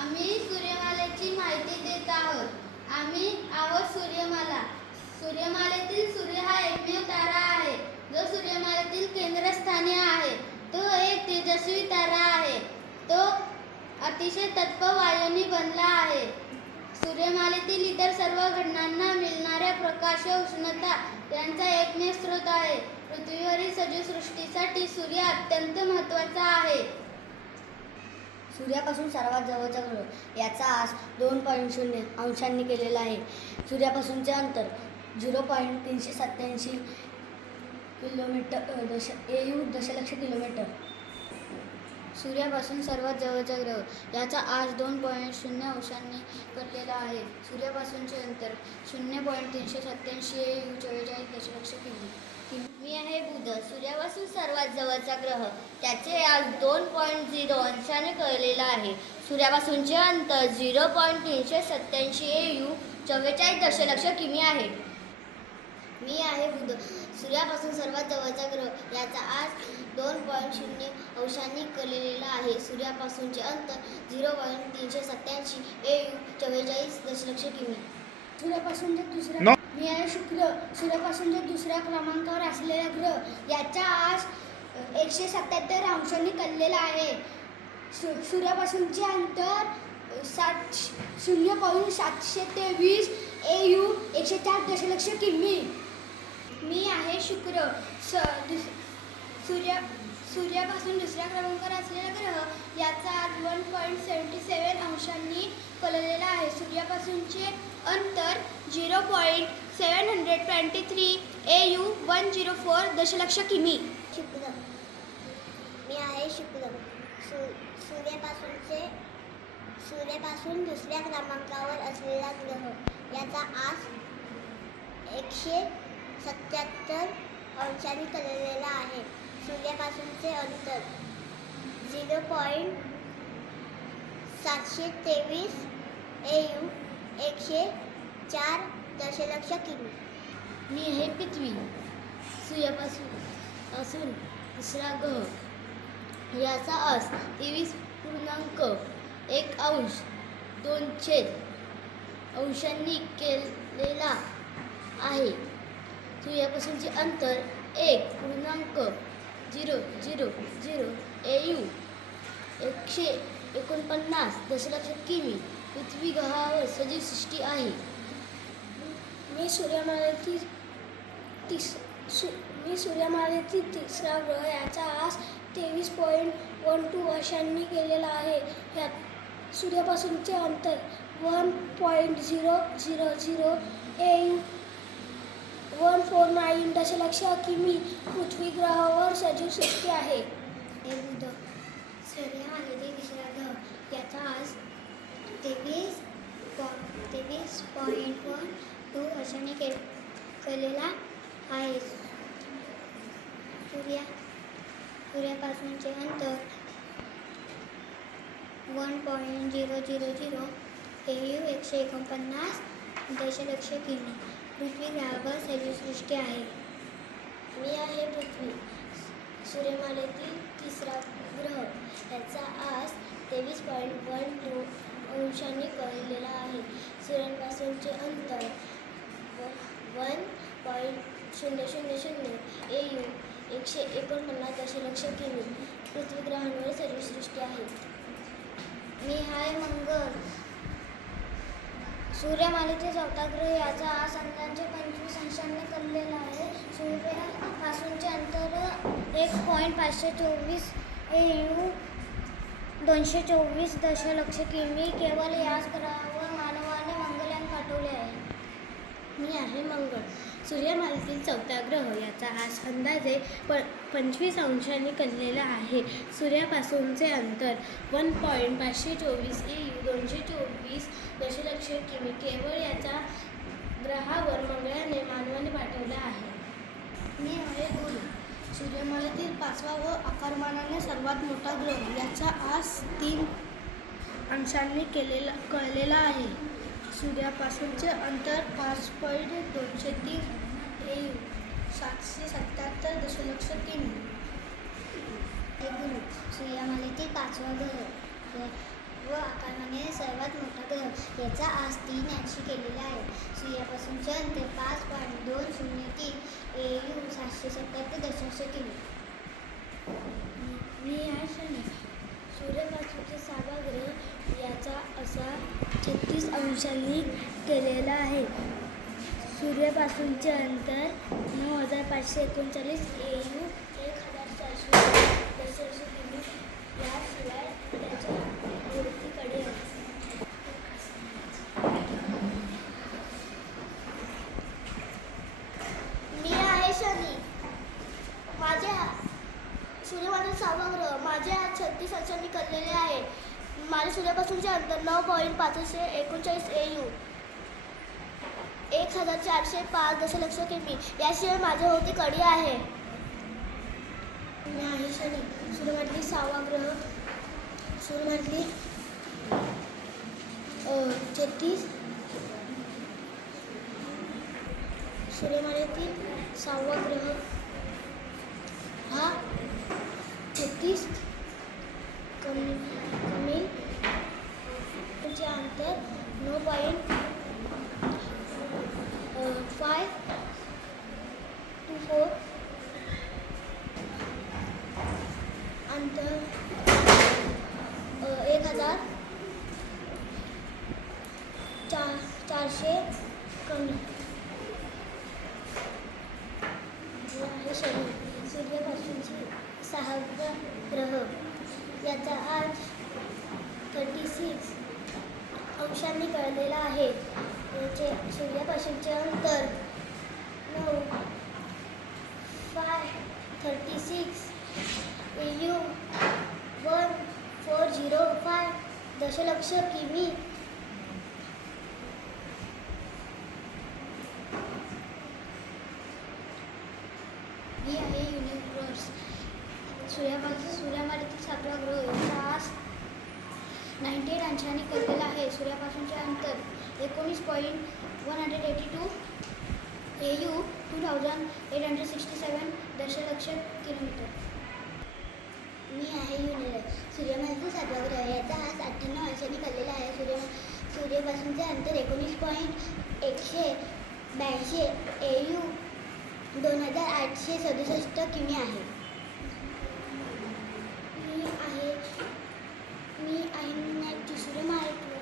आम्ही सूर्यमालेची माहिती देत आहोत. आम्ही आहोत सूर्यमाला. सूर्यमालेतील सूर्य हा एकमेव तारा आहे जो सूर्यमालेतील केंद्रस्थानी आहे. तो एक तेजस्वी तारा आहे. तो अतिशय तत्व वायूंनी बनला आहे. सूर्यमालेतील इतर सर्व घटनांना मिळणाऱ्या प्रकाश व उष्णता यांचा एकमेव स्रोत आहे. पृथ्वीवरील सजीवसृष्टीसाठी सूर्य अत्यंत महत्त्वाचा आहे. सूर्यापासून सर्वात जवळचा ग्रह याचा आस 2.0 अंशांनी केलेला आहे. सूर्यापासूनचे अंतर 0.387 किलोमीटर AU दशलक्ष किलोमीटर. सूर्यापासून सर्वात जवळचा ग्रह याचा आस 2.0 अंशांनी कललेला आहे. सूर्यापासूनचे अंतर 0.387 AU 44 दशलक्ष किलोमीटर. मी आहे बुध. सूर्यापासून सर्वात जवळचा ग्रह त्याचे आस 2.0 अंशाने कळलेला आहे. सूर्यापासूनचे अंतर 0.387 AU 44 दशलक्ष किमी आहे. मी आहे बुध. सूर्यापासून सर्वात जवळचा ग्रह याचा आस 2.0 अंशांनी कळलेला आहे. सूर्यापासूनचे अंतर 0.387 AU 44 दशलक्ष किमी. सूर्यापासूनच्या दुसऱ्या मी आहे शुक्र. सूर्यापासूनच्या दुसऱ्या क्रमांकावर असलेला ग्रह याचा आस 177 अंशांनी कललेला आहे. सूर्यापासूनचे अंतर 0.723 AU 104 दशलक्ष किमी. मी आहे शुक्र. सूर्यापासून दुसऱ्या क्रमांकावर असलेला ग्रह याचा आस 1.77 अंशांनी कललेला आहे. सूर्यापासूनचे अंतर 0.723 AU 104 दशलक्ष किमी. शुक्र. मी आहे शुक्र. सूर्यापासून दुसऱ्या क्रमांकावर असलेला ग्रह याचा आस 177 अंशांनी कललेला आहे. सूर्यापासूनचे अंतर 0.723 AU 104 दशलक्ष किमी. मी आहे पृथ्वी. सूर्यापासून दुसरा ग्रह याचा आस 23.1 अंश 2 अंशांनी केलेला आहे. सूर्यापासूनचे अंतर 1.000 AU 149 दशलक्ष किमी. पृथ्वी ग्रहावर सजीव सृष्टी आहे. मी सूर्यमालेतील तिसरा ग्रह याचा आस 23.12 अंशांनी केलेला आहे. यात सूर्यापासूनचे अंतर 1.000 AU 149 दशलक्ष किमी. पृथ्वी ग्रहावर सजीव सृष्टी आहे. हे बुध. सूर्यमालेतील तिसरा ग्रह याचा आस 23.12 अंशांनी केलेला आहे. सूर्यापासूनचे अंतर 1.000 AU 149 दशलक्ष किमी. पृथ्वी ग्रहावर सजीवसृष्टी आहे. मी आहे पृथ्वी. सूर्यमालेतील तिसरा ग्रह याचा आस 23.12 अंशांनी कळलेला आहे. सूर्यापासूनचे अंतर 1.000 AU 149 दशलक्ष किमी. पृथ्वी ग्रहांवर सजीवसृष्टी आहे. मी आहे मंगळ. सूर्यमालेचा चौथा ग्रह याचा आस अंदाजे 25 अंशांनी कललेला आहे. सूर्यापासूनचे अंतर 1.524 AU 224 दशलक्ष किमी. केवळ याच ग्रहावर मानवाने मंगळयान पाठवले आहे. मी आहे मंगळ. सूर्यमालेतील चौथा ग्रह याचा आस अंदाजे 25 अंशांनी कललेला आहे. सूर्यापासूनचे अंतर 1.524 AU 224 दशलक्ष किमी. केवळ याचा ग्रहावर मंगळयाने मानवाने पाठवला आहे. मी आहे गुरु. सूर्यमालेतील पाचवा व आकारमानाने सर्वात मोठा ग्रह याचा आस 3 अंशांनी कळलेला आहे. सूर्यापासूनचे अंतर 5.203 AU 777 दशलक्ष किमी. हे गुरु. सूर्यमालेतील पाचवा ग्रह व आकारमानाने याचा आज 380 केलेला आहे. सूर्यापासूनचे अंतर 5.203 AU 777 किमी. मी आहे शनी. सूर्यापासूनचे 6वा ग्रह याचा असा 36 अंशांनी केलेला आहे. सूर्यापासूनचे अंतर 9539 AU 1400 दशलक्ष किमी. याशिवाय त्याच्या भोवतीकडे मी आहे शनी. सूर्यापासून 6वा ग्रह माझ्या 36 अंशांनी कललेले आहे. माझ्या सूर्यापासूनचे अंतर 9.539 AU 1405 दशलक्ष किमी. याशिवाय माझ्या भोवती कडी आहे. मी आहे शनी. सूर्यमालेतील 6वा ग्रह सूर्यमालेतील 36 सूर्यमालेतील 6वा ग्रह हा 36 कमी तुमचे अंतर 9.524 अंतर 1400 कमी. हे शनी. सूर्यापासूनचे 6वा ग्रह याचा आज 36 अंशांनी कळलेला आहे. याचे सूर्यापासूनचे अंतर 9.536 AU 1405 दशलक्ष किमी. ही आहे युनिवर्स. सूर्यमालेतील 7वा ग्रह याचा आज 98 अंशांनी कललेला आहे. सूर्यापासूनचे अंतर 19.182 AU 2867 दशलक्ष किलोमीटर. मी आहे युनिवर्स. सूर्यमालेतील 7वा ग्रह याचा आज 98 अंशांनी कललेला आहे. सूर्यापासूनचे अंतर 19.182 AU 2867 किमी आहे. मी आहे नेपच्यून. सूर्यमालेतील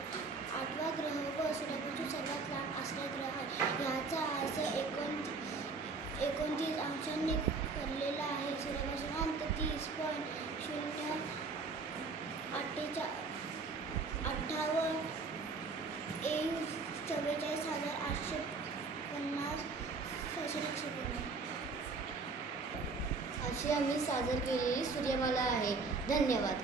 8वा ग्रह व सूर्यापासून सर्वात लांब असलेला ग्रह आहे. याचा आज 29 अंशांनी कललेला आहे. सूर्यापासून अंतर 30.058 AU 44,850 दशलक्ष किमी. अशी आम्ही सादर केलेली सूर्यमाला आहे. धन्यवाद.